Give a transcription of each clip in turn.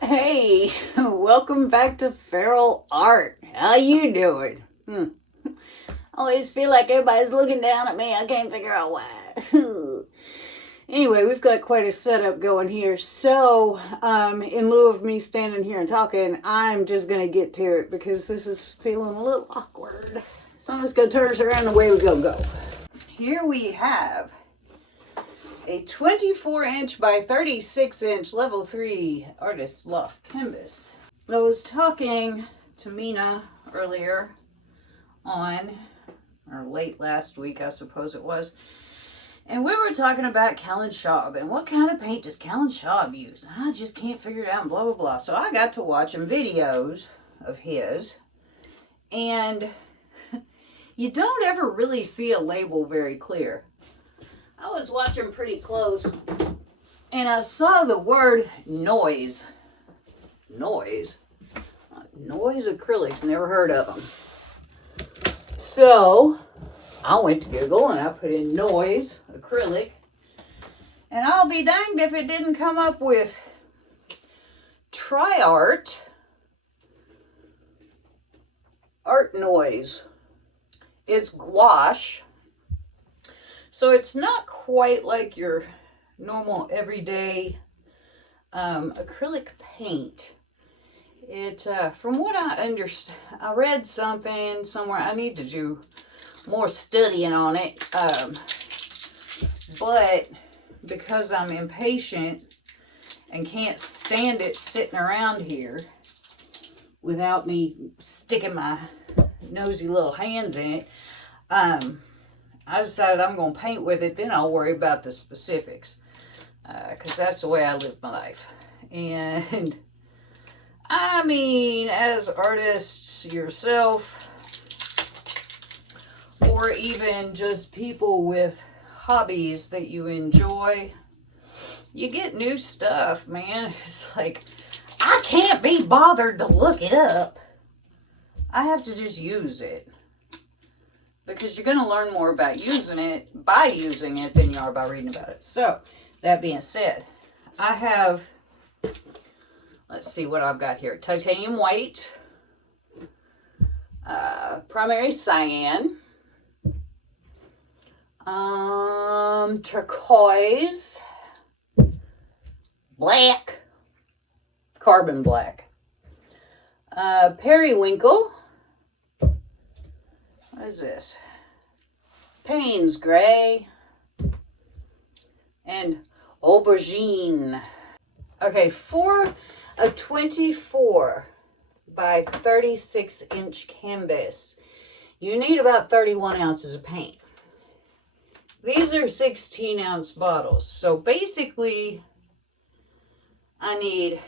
Hey, welcome back to feralart. How you doing? I always feel like everybody's looking down at me. I can't figure out why. Anyway, we've got quite a setup going here. So, in lieu of me standing here and talking, I'm just going to get to it because this is feeling a little awkward. So I'm just going to turn us around and away we go. Here we have a 24-inch by 36-inch level 3 artist loft canvas. I was talking to Mina earlier on, or late last week, I suppose it was, and we were talking about Callen Schaub and what kind of paint does Callen Schaub use? I just can't figure it out and blah, blah, blah. So I got to watching videos of his, and you don't ever really see a label very clear. I was watching pretty close and I saw the word noise. Noise acrylics, never heard of them. So I went to Google and I put in noise acrylic, and I'll be danged if it didn't come up with art noise. It's gouache. So it's not quite like your normal everyday acrylic paint. It, from what I understand, I read something somewhere. I need to do more studying on it. But because I'm impatient and can't stand it sitting around here without me sticking my nosy little hands in it, I decided I'm going to paint with it, then I'll worry about the specifics. Because that's the way I live my life. And, I mean, as artists yourself, or even just people with hobbies that you enjoy, you get new stuff, man. It's like, I can't be bothered to look it up. I have to just use it. Because you're going to learn more about using it by using it than you are by reading about it. So, that being said, I have, let's see what I've got here. Titanium white, primary cyan, turquoise, black, carbon black, periwinkle. What is this? Payne's gray and aubergine. Okay, for a 24 by 36-inch canvas, you need about 31 ounces of paint. These are 16-ounce bottles, so basically I need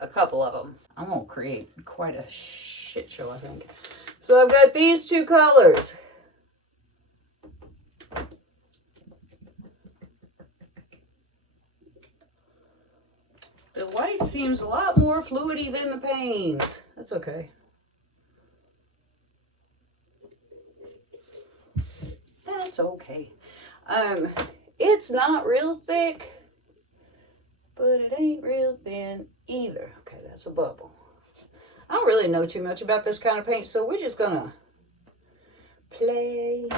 a couple of them. I'm gonna create quite a shit show, I think. So I've got these two colors. The white seems a lot more fluidy than the paint. That's okay. That's okay. It's not real thick, but it ain't real thin either. Okay, that's a bubble. I don't really know too much about this kind of paint, so we're just gonna play.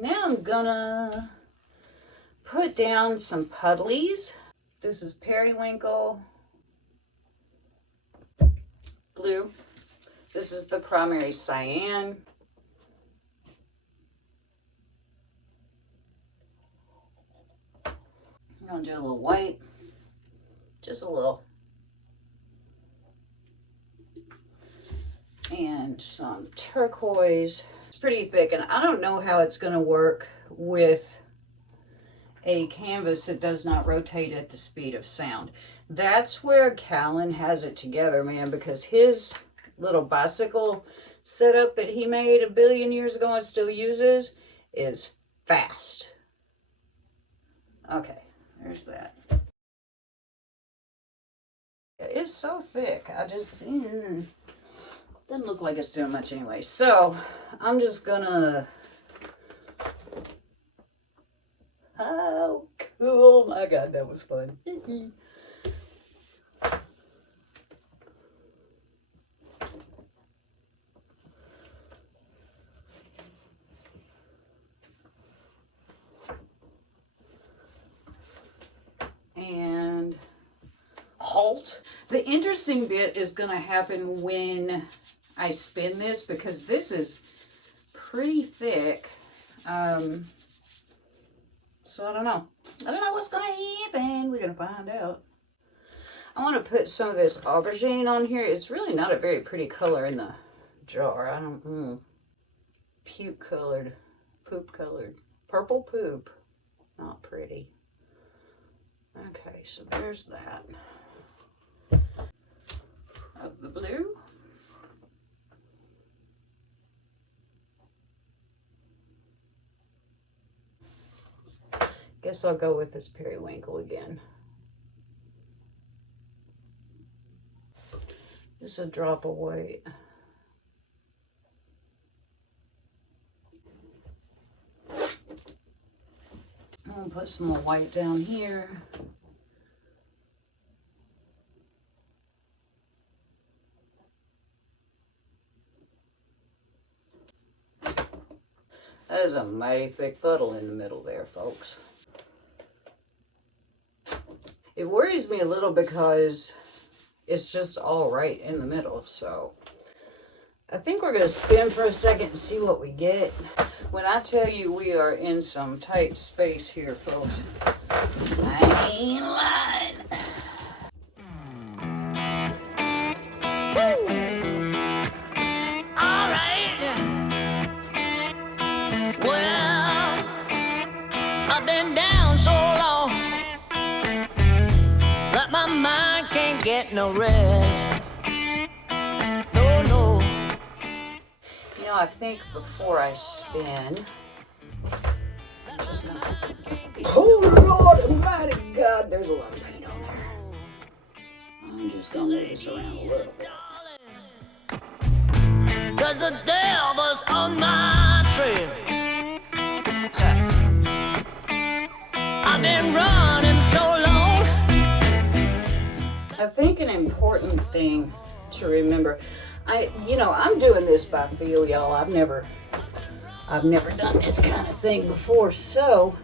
Now I'm gonna put down some puddlies. This is periwinkle blue. This is the primary cyan. I'm gonna do a little white, just a little. And some turquoise. It's pretty thick, and I don't know how it's going to work with a canvas that does not rotate at the speed of sound. That's where Callen has it together, man, because his little bicycle setup that he made a billion years ago and still uses is fast. Okay, there's that. It's so thick. I just... doesn't look like it's doing much anyway. So, I'm just gonna... Oh, Oh my God, that was fun. And halt. The interesting bit is going to happen when I spin this, because this is pretty thick. So I don't know. I don't know what's going to happen. We're going to find out. I want to put some of this aubergine on here. It's really not a very pretty color in the jar. I don't, puke colored, poop colored, purple poop. Not pretty. Okay, so there's that. Of the blue. Guess I'll go with this periwinkle again. Just a drop of white. I'm gonna put some more white down here. That is a mighty thick puddle in the middle there, folks. It worries me a little because it's just all right in the middle, so I think we're going to spin for a second and see what we get. When I tell you we are in some tight space here, folks, I ain't lying. Woo! All right. Well, I've been down so long that my mind can't get no rest. No, no. You know, I think before I spin, I'm just gonna... Oh, Lord Almighty God, there's a lot of paint on there. I'm just gonna move this around a little bit. 'Cause the devil's on my trail. I've been running so long. I think an important thing to remember, I'm doing this by feel, y'all. I've never done this kind of thing before. So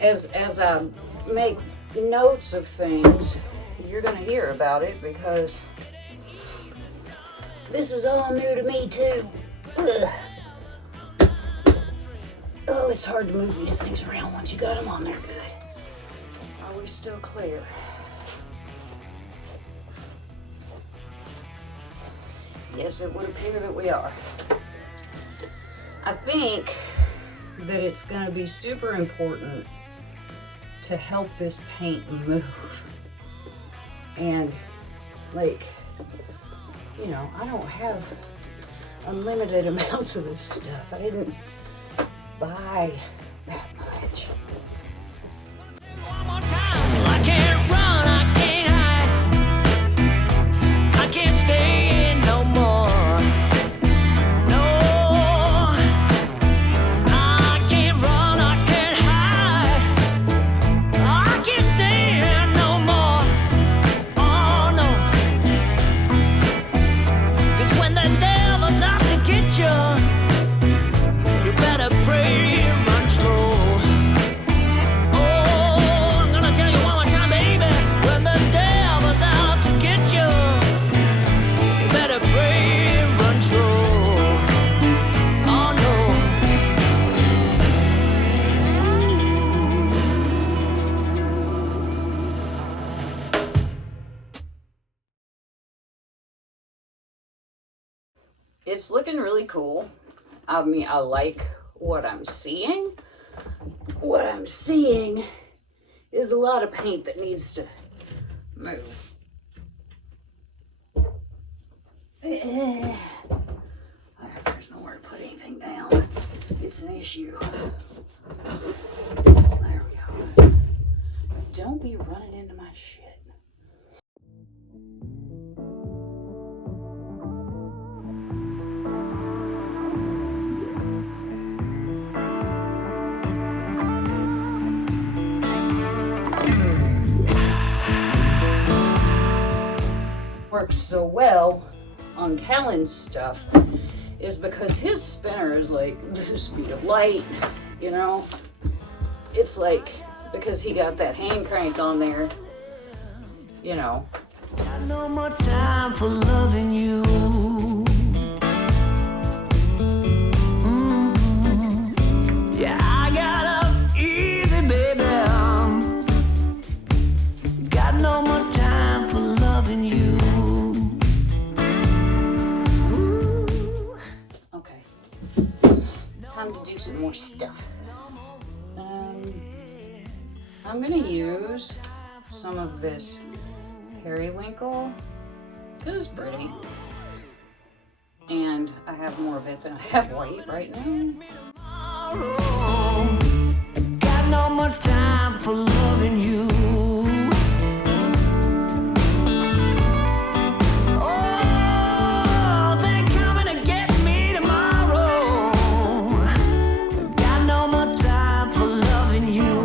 as I make notes of things, you're gonna hear about it because this is all new to me too. Ugh. Oh, it's hard to move these things around once you got them on there good. Are we still clear? Yes, it would appear that we are. I think that it's going to be super important to help this paint move. And, I don't have unlimited amounts of this stuff. I didn't buy that much. One more time. I can't run, I can't hide. I can't stay in no more. No, I can't run, I can't hide. I can't stay in no more. Oh no. 'Cause when the devil's out to get you, you better pray and run slow. Oh, I'm gonna tell you one more time, baby. When the devil's out to get you, you better pray and run slow. Oh no. It's looking really cool. I mean, I like what I'm seeing. What I'm seeing is a lot of paint that needs to move. There's nowhere to put anything down. It's an issue. There we go. Don't be running into my shit. works so well on Callen's stuff is because his spinner is like the speed of light, you know? It's like, because he got that hand crank on there, you know. Got no more time for loving you. Yeah, I got off easy, baby. Got no more time for loving you. Okay, time to do some more stuff. I'm gonna use some of this periwinkle because it's pretty, and I have more of it than I have white right now. Got no more time for loving you. Oh, they're coming to get me tomorrow. Got no more time for loving you.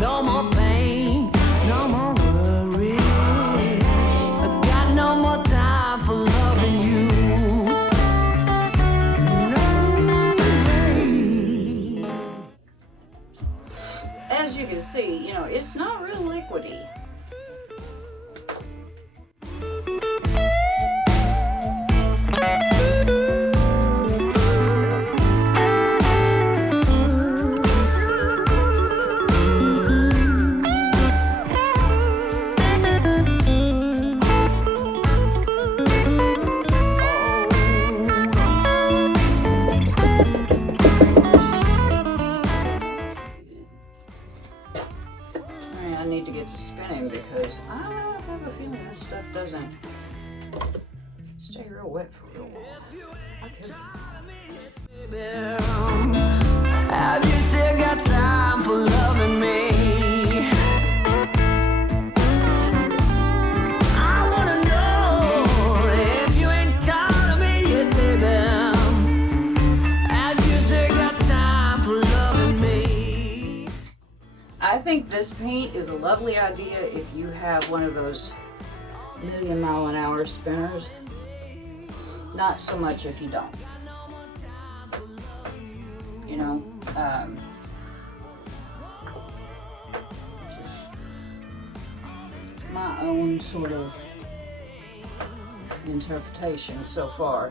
No more pain, no more worries. I got no more time for loving you. No. As you can see, you know, it's not real liquidy. I need to get to spinning because I have a feeling this stuff doesn't stay real wet for real long. Have you still got time for loving me? I wanna know if you ain't tired of me yet, baby. Have you still got time for loving me? I think this paint is a lovely idea if you have one of those million-mile-an-hour spinners. Not so much if you don't. You know, just my own sort of interpretation so far.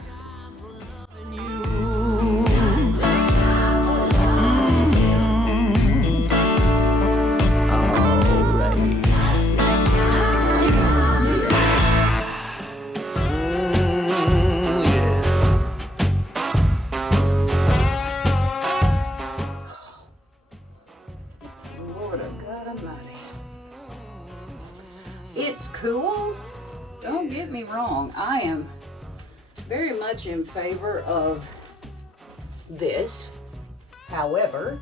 It's cool, don't get me wrong. I am very much in favor of this. However,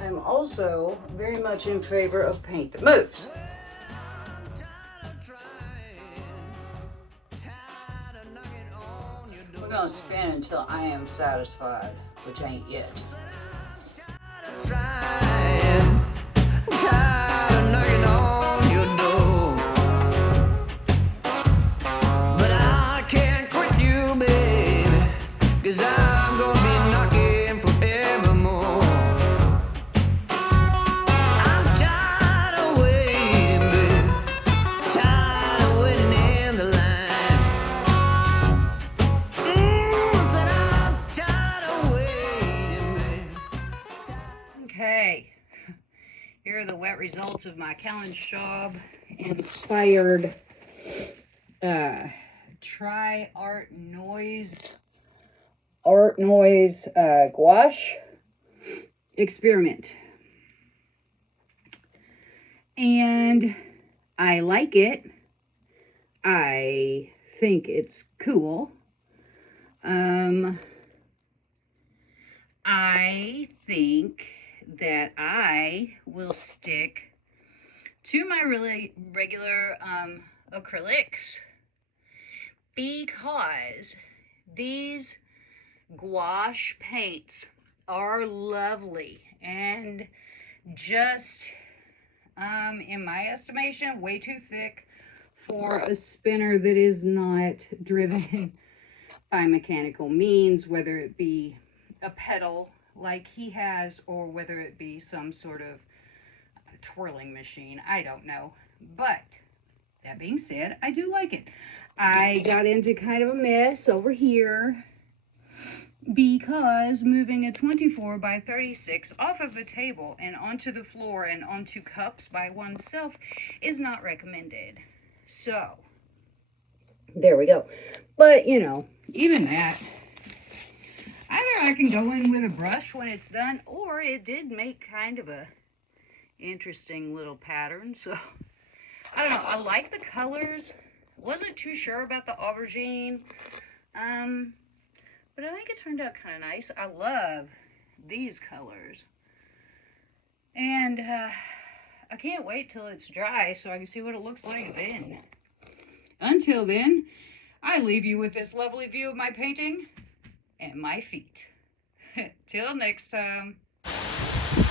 I'm also very much in favor of paint that moves. We're gonna spin until I am satisfied, which ain't yet. Cause I'm gonna be knocking forevermore. I'm tired of waiting, babe. Tired of waiting in the line. Said I'm tired of waiting, babe. Okay, here are the wet results of my Callen Schaub inspired Try Art Noise gouache experiment, and I like it. I think it's cool. I think that I will stick to my really regular acrylics because these gouache paints are lovely and just, in my estimation, way too thick for a spinner that is not driven by mechanical means, whether it be a pedal like he has or whether it be some sort of twirling machine. I don't know. But that being said, I do like it. I got into kind of a mess over here because moving a 24 by 36 off of a table and onto the floor and onto cups by oneself is not recommended. So, there we go. But, you know, even that, either I can go in with a brush when it's done, or it did make kind of a interesting little pattern. So, I don't know. I like the colors. Wasn't too sure about the aubergine. But I think it turned out kind of nice. I love these colors. And I can't wait till it's dry so I can see what it looks like then. Until then, I leave you with this lovely view of my painting and my feet. Till next time.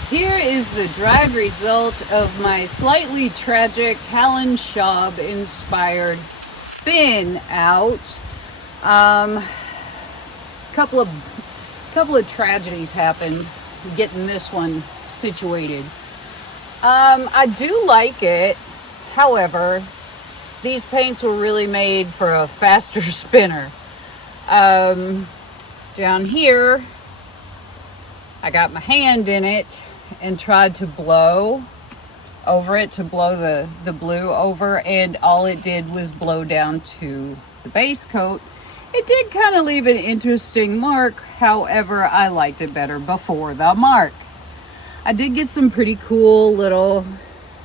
Here is the dried result of my slightly tragic Callen Schaub inspired spin out. Couple of tragedies happened getting this one situated. I do like it. However, these paints were really made for a faster spinner. Down here, I got my hand in it and tried to blow over it to blow the blue over, and all it did was blow down to the base coat. It did kind of leave an interesting mark. However, I liked it better before the mark. I did get some pretty cool little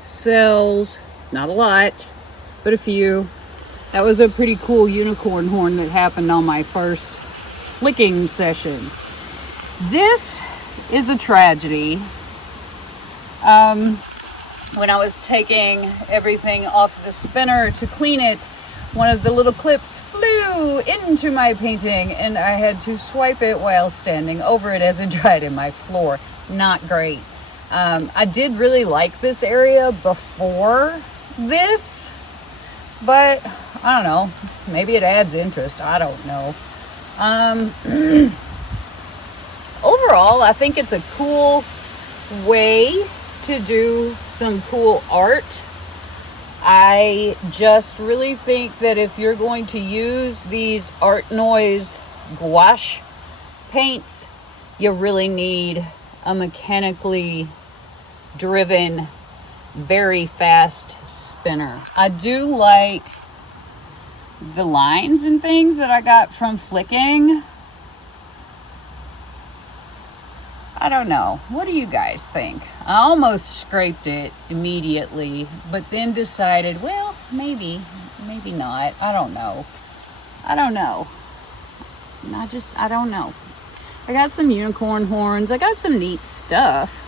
cells, not a lot, but a few. That was a pretty cool unicorn horn that happened on my first flicking session. This is a tragedy. When I was taking everything off the spinner to clean it, one of the little clips flew into my painting and I had to swipe it while standing over it as it dried in my floor. Not great. I did really like this area before this, but I don't know, maybe it adds interest. I don't know. Overall, I think it's a cool way to do some cool art. I just really think that if you're going to use these Art Noise gouache paints, you really need a mechanically driven, very fast spinner. I do like the lines and things that I got from flicking. I don't know. What do you guys think? I almost scraped it immediately, but then decided, well, maybe not. I don't know. I don't know. I don't know. I got some unicorn horns. I got some neat stuff.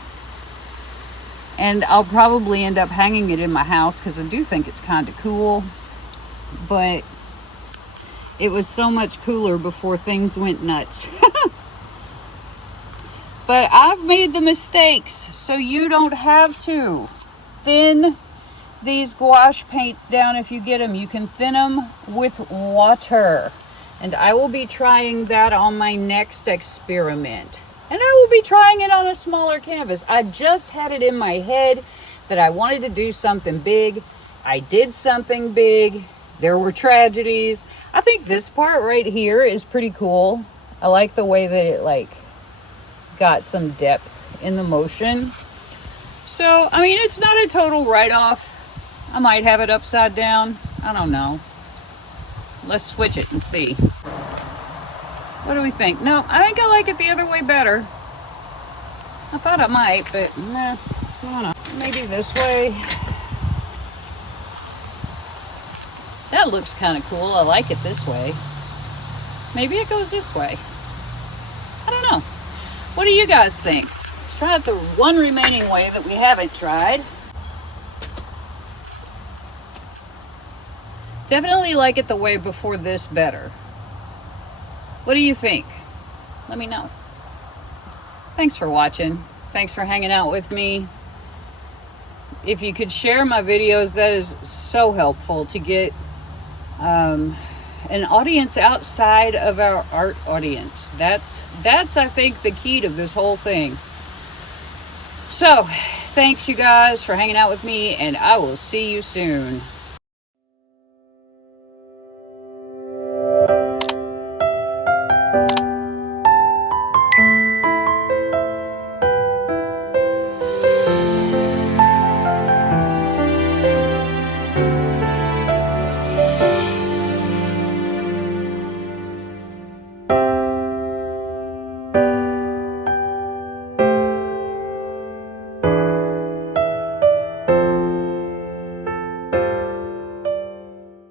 And I'll probably end up hanging it in my house because I do think it's kind of cool. But it was so much cooler before things went nuts. But I've made the mistakes, so you don't have to. Thin these gouache paints down if you get them. You can thin them with water. And I will be trying that on my next experiment. And I will be trying it on a smaller canvas. I just had it in my head that I wanted to do something big. I did something big. There were tragedies. I think this part right here is pretty cool. I like the way that it got some depth in the motion. So, I mean, it's not a total write-off. I might have it upside down. I don't know. Let's switch it and see. What do we think? No, I think I like it the other way better. I thought I might, but nah, I don't know. Maybe this way. That looks kind of cool. I like it this way. Maybe it goes this way. I don't know. What do you guys think? Let's try it the one remaining way that we haven't tried. Definitely like it the way before this better. What do you think? Let me know. Thanks for watching. Thanks for hanging out with me. if you could share my videos, that is so helpful to get an audience outside of our art audience. That's I think the key to this whole thing. So thanks you guys for hanging out with me, and I will see you soon.